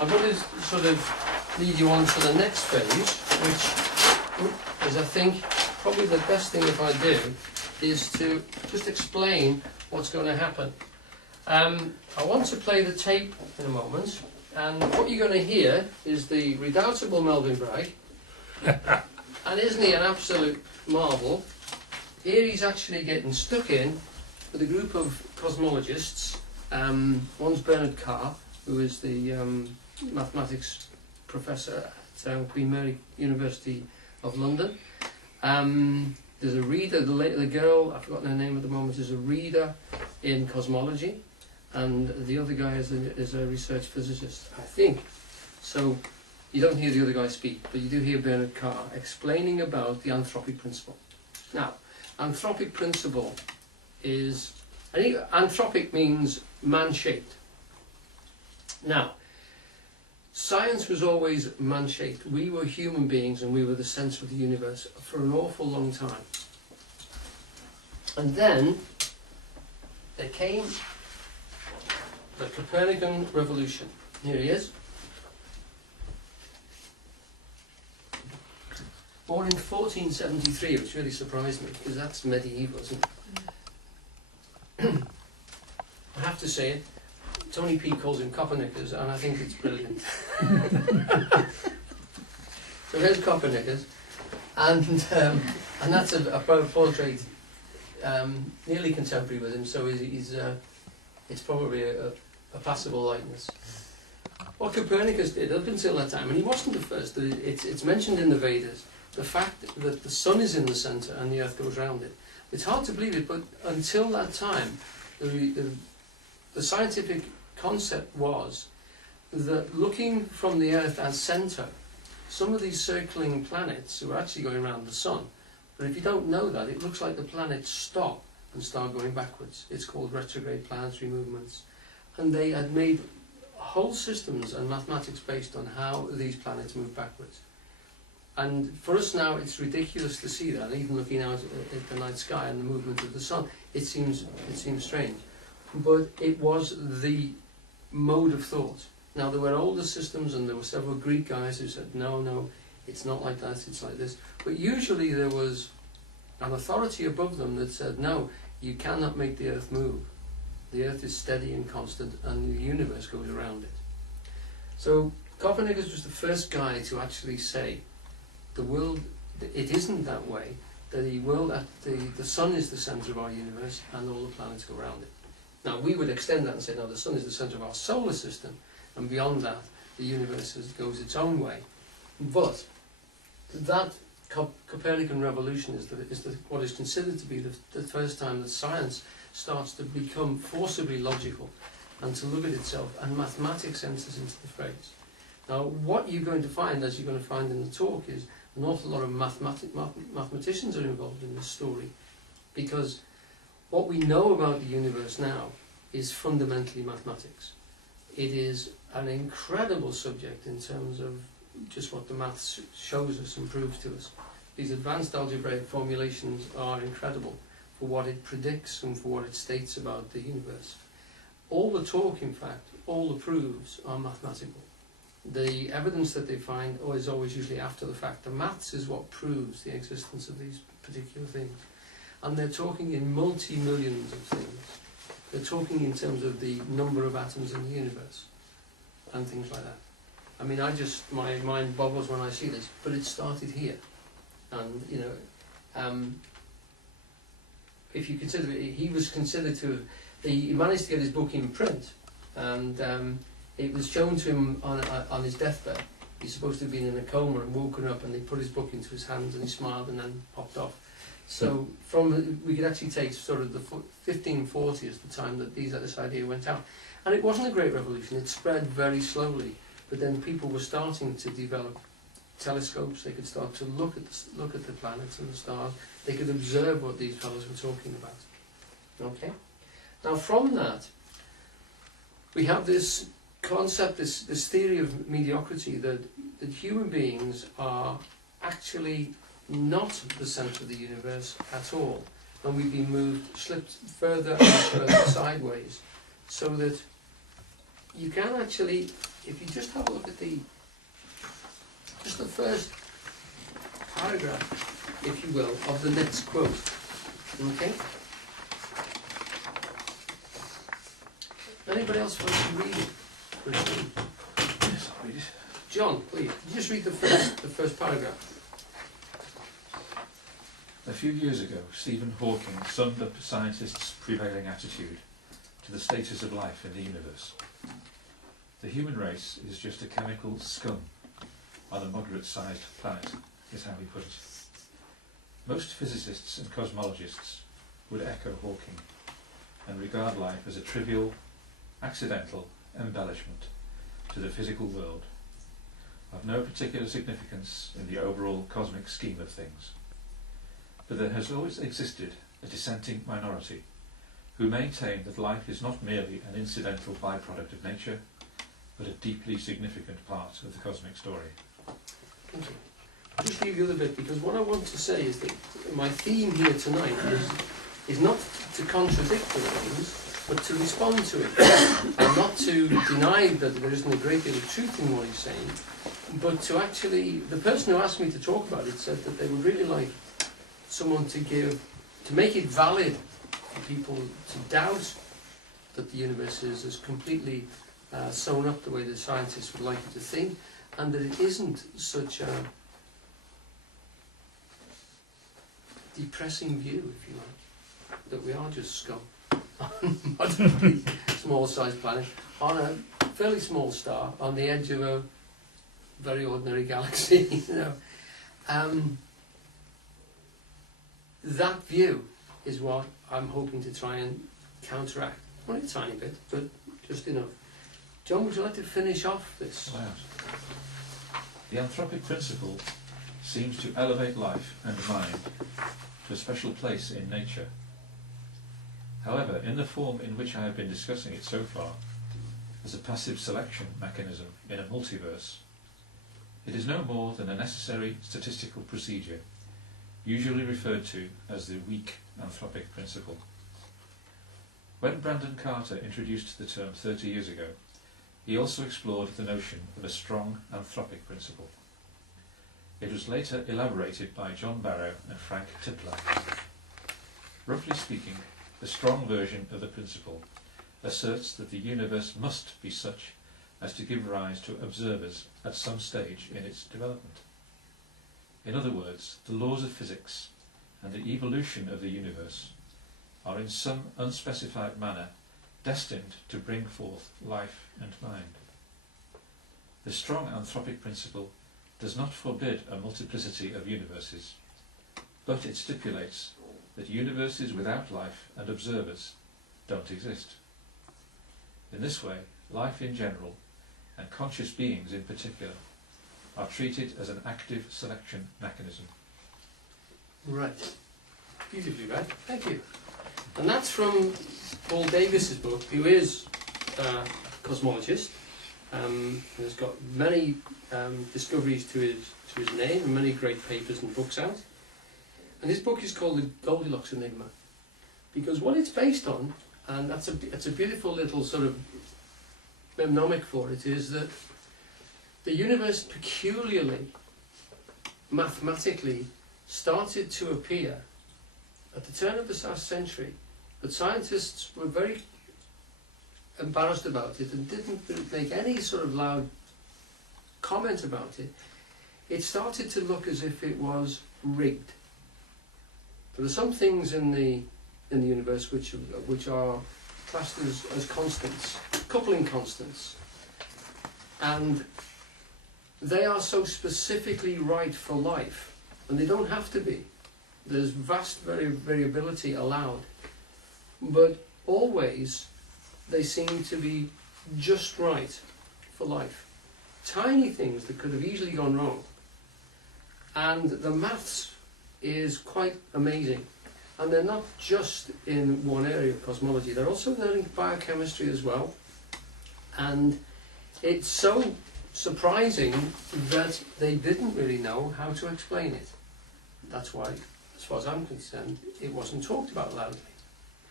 I'm going to sort of lead you on to the next phase, which is, I think, probably the best thing if I do, is to just explain what's going to happen. I want to play the tape in a moment, and what you're going to hear is the redoubtable Melvin Bragg. And isn't he an absolute marvel? Here he's actually getting stuck in with a group of cosmologists. One's Bernard Carr, who is the mathematics professor at Queen Mary University of London. There's a reader, the girl, I've forgotten her name at the moment, is a reader in cosmology, and the other guy is a research physicist, I think. So you don't hear the other guy speak, but you do hear Bernard Carr explaining about the anthropic principle. Now, anthropic principle is, I think anthropic means man-shaped. Now, science was always man-shaped. We were human beings and we were the centre of the universe for an awful long time. And then there came the Copernican revolution. Here he is. Born in 1473, which really surprised me, because that's medieval, isn't it? I have to say it, Tony P calls him Copernicus, and I think it's brilliant. So here's Copernicus, and that's a portrait nearly contemporary with him, so it's probably a passable likeness. What Copernicus did up until that time, and he wasn't the first, it's mentioned in the Vedas, the fact that the sun is in the centre and the earth goes round it. It's hard to believe it, but until that time, the scientific concept was that looking from the earth as centre, some of these circling planets were actually going around the sun. But if you don't know that, it looks like the planets stop and start going backwards. It's called retrograde planetary movements. And they had made whole systems and mathematics based on how these planets move backwards. And for us now, it's ridiculous to see that. Even looking out at the night sky and the movement of the sun, it seems strange. But it was the mode of thought. Now, there were older systems, and there were several Greek guys who said, no, it's not like that, it's like this. But usually there was an authority above them that said, no, you cannot make the earth move. The earth is steady and constant, and the universe goes around it. So Copernicus was the first guy to actually say, the world, it isn't that way, that the sun is the centre of our universe, and all the planets go around it. Now, we would extend that and say, no, the sun is the centre of our solar system, and beyond that, the universe goes its own way. But that Copernican revolution is what is considered to be the first time that science starts to become forcibly logical and to look at itself, and mathematics enters into the phrase. Now, what you're going to find, as you're going to find in the talk, is an awful lot of mathematicians are involved in this story, because what we know about the universe now is fundamentally mathematics. It is an incredible subject in terms of just what the maths shows us and proves to us. These advanced algebraic formulations are incredible for what it predicts and for what it states about the universe. All the talk, in fact, all the proofs are mathematical. The evidence that they find is always usually after the fact. The maths is what proves the existence of these particular things. And they're talking in multi-millions of things. They're talking in terms of the number of atoms in the universe and things like that. I mean, my mind boggles when I see this, but it started here. And, if you consider it, he was considered to have, he managed to get his book in print, and it was shown to him on his deathbed. He's supposed to have been in a coma and woken up, and they put his book into his hands, and he smiled and then popped off. So we could actually take sort of the 1540 as the time that this idea went out. And it wasn't a great revolution, it spread very slowly, but then people were starting to develop telescopes. They could start to look at the planets and the stars. They could observe what these fellows were talking about. Okay? Now from that, we have this concept, this theory of mediocrity, that human beings are actually not the centre of the universe at all, and we've been slipped further and further sideways, so that you can actually, if you just have a look at the first paragraph, if you will, of the next quote. Okay? Anybody else want to read it? Yes, I'll read it. John, please, could you just read the first paragraph? A few years ago, Stephen Hawking summed up scientists' prevailing attitude to the status of life in the universe. The human race is just a chemical scum on a moderate-sized planet, is how he put it. Most physicists and cosmologists would echo Hawking and regard life as a trivial, accidental embellishment to the physical world, of no particular significance in the overall cosmic scheme of things. But there has always existed a dissenting minority who maintain that life is not merely an incidental byproduct of nature, but a deeply significant part of the cosmic story. Thank you. I'll just leave you a little bit, because what I want to say is that my theme here tonight is not to contradict the things, but to respond to it, and not to deny that there isn't a great deal of truth in what he's saying, but to actually, the person who asked me to talk about it said that they would really like someone to make it valid for people to doubt that the universe is as completely sewn up the way the scientists would like you to think, and that it isn't such a depressing view, if you like, that we are just scum on a moderately small-sized planet, on a fairly small star, on the edge of a very ordinary galaxy, you know. That view is what I'm hoping to try and counteract. Only a tiny bit, but just enough. John, would you like to finish off this? The Anthropic principle seems to elevate life and mind to a special place in nature. However, in the form in which I have been discussing it so far, as a passive selection mechanism in a multiverse, it is no more than a necessary statistical procedure, usually referred to as the weak anthropic principle. When Brandon Carter introduced the term 30 years ago, he also explored the notion of a strong anthropic principle. It was later elaborated by John Barrow and Frank Tipler. Roughly speaking, the strong version of the principle asserts that the universe must be such as to give rise to observers at some stage in its development. In other words, the laws of physics and the evolution of the universe are in some unspecified manner destined to bring forth life and mind. The strong anthropic principle does not forbid a multiplicity of universes, but it stipulates that universes without life and observers don't exist. In this way, life in general, and conscious beings in particular, are treated as an active selection mechanism. Right. Beautifully read. Thank you. And that's from Paul Davis's book, who is a cosmologist. Has got many discoveries to his name, and many great papers and books out. And his book is called The Goldilocks Enigma, because what it's based on, and that's a beautiful little sort of mnemonic for it, is that the universe peculiarly, mathematically, started to appear at the turn of the last century, but scientists were very embarrassed about it and didn't make any sort of loud comment about it. It started to look as if it was rigged. There are some things in the universe which are classed as constants, coupling constants, and they are so specifically right for life, and they don't have to be. There's vast variability allowed, but always they seem to be just right for life. Tiny things that could have easily gone wrong, and the maths is quite amazing. And they're not just in one area of cosmology, they're also learning biochemistry as well. And it's so surprising that they didn't really know how to explain it. That's why, as far as I'm concerned, it wasn't talked about loudly.